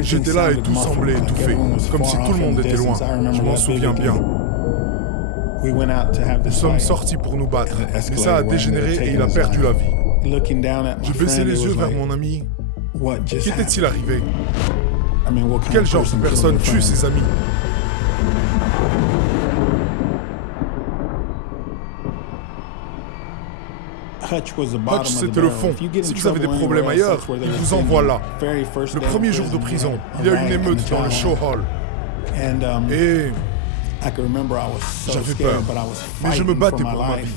J'étais là et tout semblait étouffé, comme si tout le monde était loin. Je m'en souviens bien. Nous sommes sortis pour nous battre, mais ça a dégénéré et il a perdu la vie. J'ai baissé les yeux vers mon ami. Qu'était-il arrivé? Quel genre de personne tue ses amis? Hutch, c'était le fond. Si vous avez des problèmes ailleurs, il vous envoie là. Le premier jour de prison, il y a eu une émeute dans le show hall. Et j'avais peur, mais je me battais pour ma vie.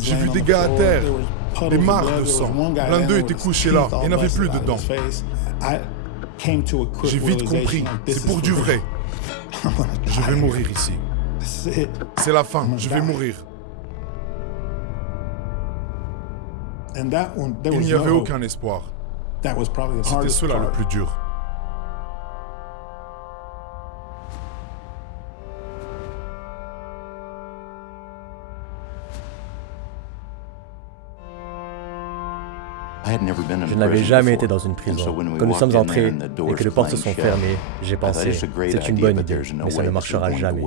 J'ai vu des gars à terre, des marques de sang. L'un d'eux était couché là et n'avait plus de dents. J'ai vite compris, c'est pour du vrai. Je vais mourir ici. C'est la fin, je vais mourir. Il n'y avait aucun espoir. C'était cela le plus dur. Je n'avais jamais été dans une prison. Quand nous sommes entrés et que les portes se sont fermées, j'ai pensé, c'est une bonne idée, mais ça ne marchera jamais.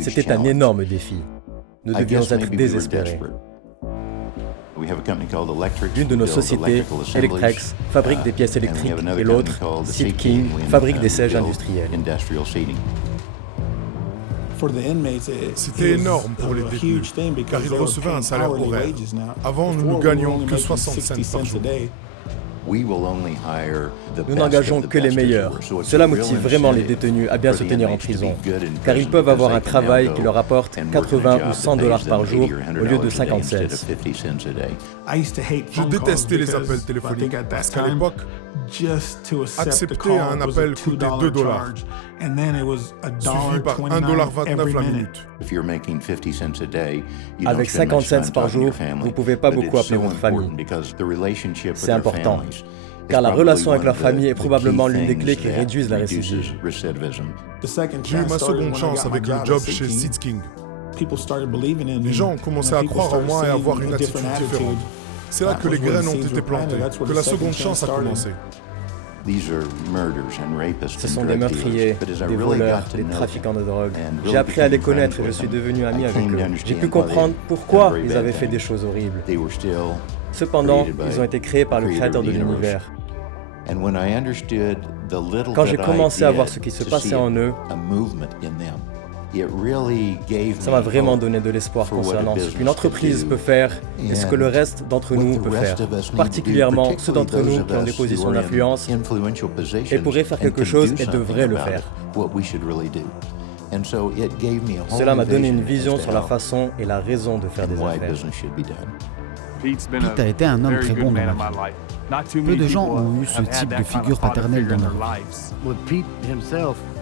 C'était un énorme défi. Nous devions être désespérés. L'une de nos sociétés, Electrex, fabrique des pièces électriques et l'autre, Seat King, fabrique des sièges industriels. C'était énorme pour les détenus, car ils recevaient un salaire horaire. Avant, nous ne gagnions que 60 cents par jour. Nous n'engageons que les meilleurs. Cela motive vraiment les détenus à bien se tenir en prison, car ils peuvent avoir un travail qui leur apporte 80 ou 100 $ par jour au lieu de 50 cents. Je détestais les appels téléphoniques parce qu'à l'époque, accepter un appel coûtait 2 $, suivi par 1,29 $ la minute. Avec 50 cents par jour, vous ne pouvez pas beaucoup appeler votre famille. C'est important, car la relation avec leur famille est probablement l'une des clés qui réduisent la récidive. J'ai eu ma seconde chance avec le job chez Seat King. Les gens ont commencé à croire en moi et à avoir une attitude différente. C'est là que les graines ont été plantées, que la seconde chance a commencé. Ce sont des meurtriers, des voleurs, des trafiquants de drogue. J'ai appris à les connaître et je suis devenu ami avec eux. J'ai pu comprendre pourquoi ils avaient fait des choses horribles. Cependant, ils ont été créés par le créateur de l'univers. Quand j'ai commencé à voir ce qui se passait en eux, ça m'a vraiment donné de l'espoir concernant ce qu'une entreprise peut faire et ce que le reste d'entre nous peut faire, particulièrement ceux d'entre nous qui ont des positions d'influence et pourraient faire quelque chose et devraient le faire. Cela m'a donné une vision sur la façon et la raison de faire des affaires. Pete a été un homme très bon dans ma vie. Peu de gens ont eu ce type de figure paternelle dans leur vie.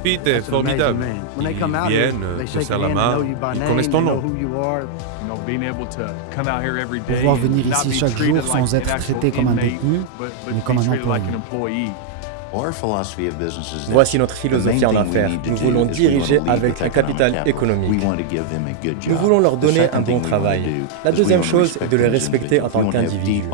Pete est formidable. Ils viennent, te serrent la main, ils connaissent ton nom. Pouvoir venir ici chaque jour sans être traité comme un détenu, mais comme un employé. Voici notre philosophie en affaires. Nous voulons diriger avec un capital économique. Nous voulons leur donner un bon travail. La deuxième chose est de les respecter en tant qu'individus.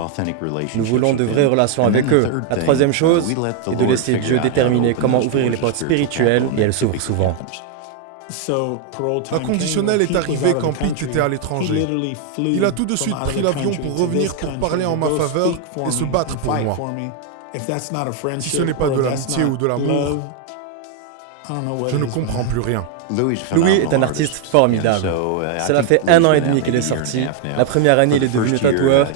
Nous voulons de vraies relations avec eux. La troisième chose est de laisser Dieu déterminer comment ouvrir les portes spirituelles et elles s'ouvrent souvent. Un conditionnel est arrivé quand Pete était à l'étranger. Il a tout de suite pris l'avion pour revenir pour parler en ma faveur et se battre pour moi. Si ce n'est pas de l'amitié ou de l'amour, je ne comprends plus rien. Louis est un artiste formidable. Cela fait 1 an et demi qu'il est sorti. La première année, il est devenu tatoueur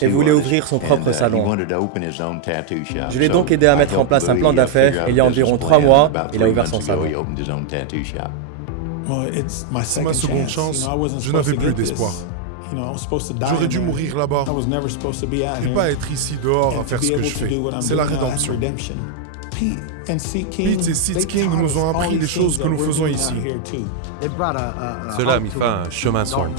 et voulait ouvrir son propre salon. Je l'ai donc aidé à mettre en place un plan d'affaires et il y a environ 3 mois, il a ouvert son salon. C'est ma seconde chance, je n'avais plus d'espoir. J'aurais dû mourir là-bas et pas être ici dehors à faire ce que je fais. C'est la rédemption. Pete et Seat King nous ont appris les choses que nous faisons ici. Cela a mis fin à un chemin sombre.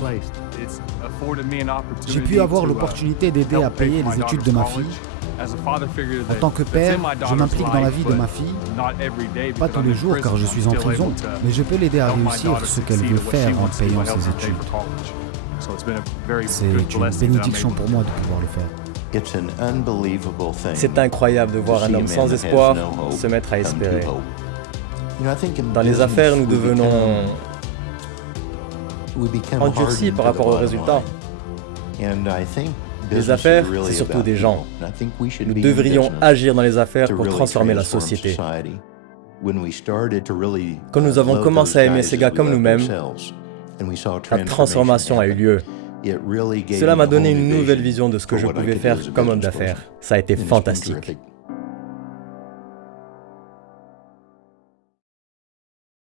J'ai pu avoir l'opportunité d'aider à payer les études de ma fille En tant que père, je m'implique dans la vie de ma fille, pas tous les jours car je suis en prison, mais je peux l'aider à réussir ce qu'elle veut faire en payant ses études. C'est une bénédiction pour moi de pouvoir le faire. C'est incroyable de voir un homme sans espoir se mettre à espérer. Dans les affaires, nous devenons endurcis par rapport aux résultats. Les affaires, c'est surtout des gens. Nous devrions agir dans les affaires pour transformer la société. Quand nous avons commencé à aimer ces gars comme nous-mêmes, la transformation a eu lieu. Cela m'a donné une nouvelle vision de ce que je pouvais faire comme homme d'affaires. Ça a été fantastique.